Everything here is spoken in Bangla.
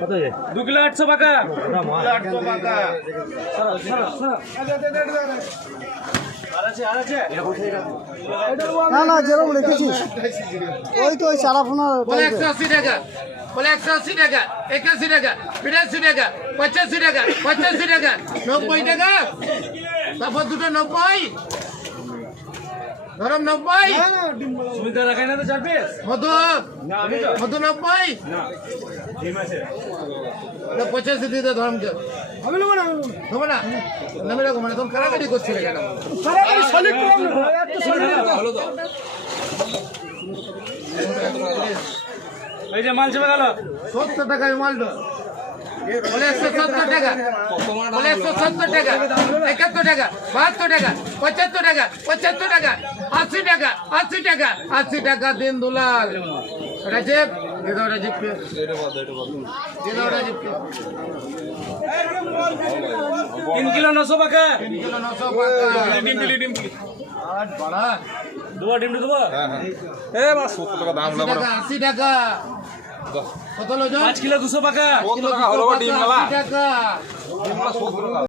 কত যে 2 কিলো 800 টাকা। 800 টাকা। না না যেরকম রেখেছিস ওই তো ওই চারাফোনা বলে 180 টাকা, বলে 180 টাকা, 81 টাকা, 82 টাকা, 85 টাকা, 85 টাকা, 90 টাকা, তারপর দুটো 90, ধরম 90, সুবিধা রাখাই না তো 4 পিস? মধু না আমি তো মধু 90, না। ডিম আছে। 85 দিতে ধরমকে আমি নেবো না হবে না, নেমে রাখো মানে তখন কারাকারি করছিলে কেন? সারাদিন সলিড কম এত সলিড ভালো তো। এই যে মাল চেপে গেল। 70 টাকা মালটা, বলে 170 টাকা, বলে 170 টাকা, 71 টাকা, 72 টাকা, 75 টাকা, 75 টাকা, 80 টাকা, 80 টাকা, 80 টাকা দিন দুলাল। রাজীব দিয়ে দাও, রাজীবকে দিয়ে দাও, রাজীবকে 3 কিলো 900 টাকা। 3 কিলো 900 টাকা। ডিম দিলি ডিম দিলি। আট বাড়া, দুয়া ডিম দেবো। 80 টাকা, 80 টাকা, কত লো 5 কিলো 200 টাকা। 5 কিলো 200 টাকা, 80 টাকা।